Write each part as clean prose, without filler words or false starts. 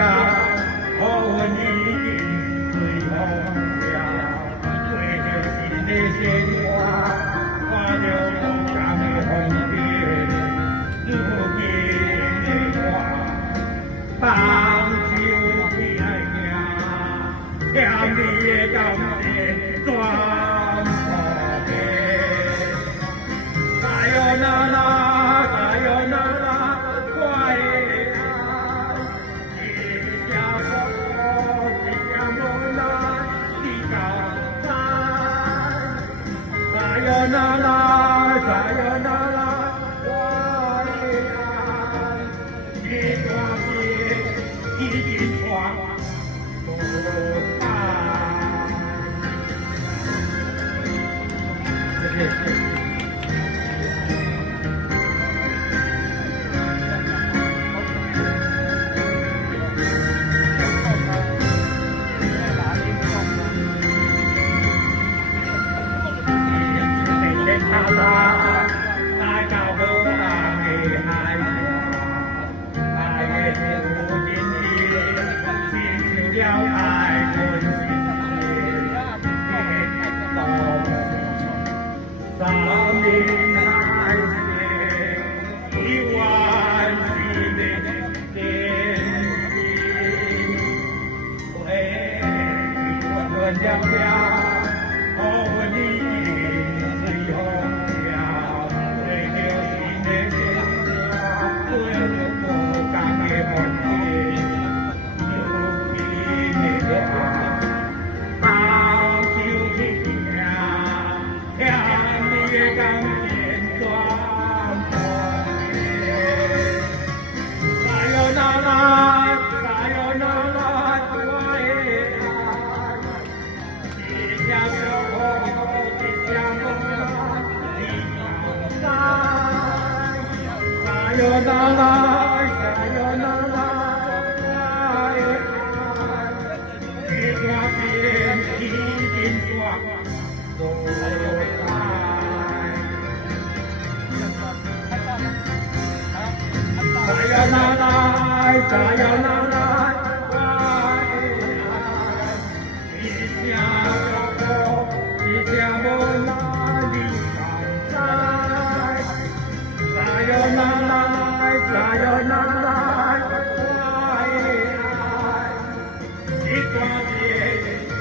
好运你随风飘，吹着新的鲜花，看着无同的风景，如今的我，放手去爱行，欠你的感情全付给。加油啦啦，加油啦啦，我的爱，一条路，一条路来，你交代。加油啦啦，加油啦啦，我的爱，这段情已经传不开。谢谢。大家无人的爱我，爱的无尽的，亲像了爱本身的三年海誓，一万世的天地，为我了了，哦你。加油啦啦，加油啦啦，我的爱，这段情已经全都来。加油啦啦，加油啦啦，我的爱，一声祝福，一声无奈你常在。加油啦啦！加油啦啦，我的爱，这段情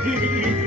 已经。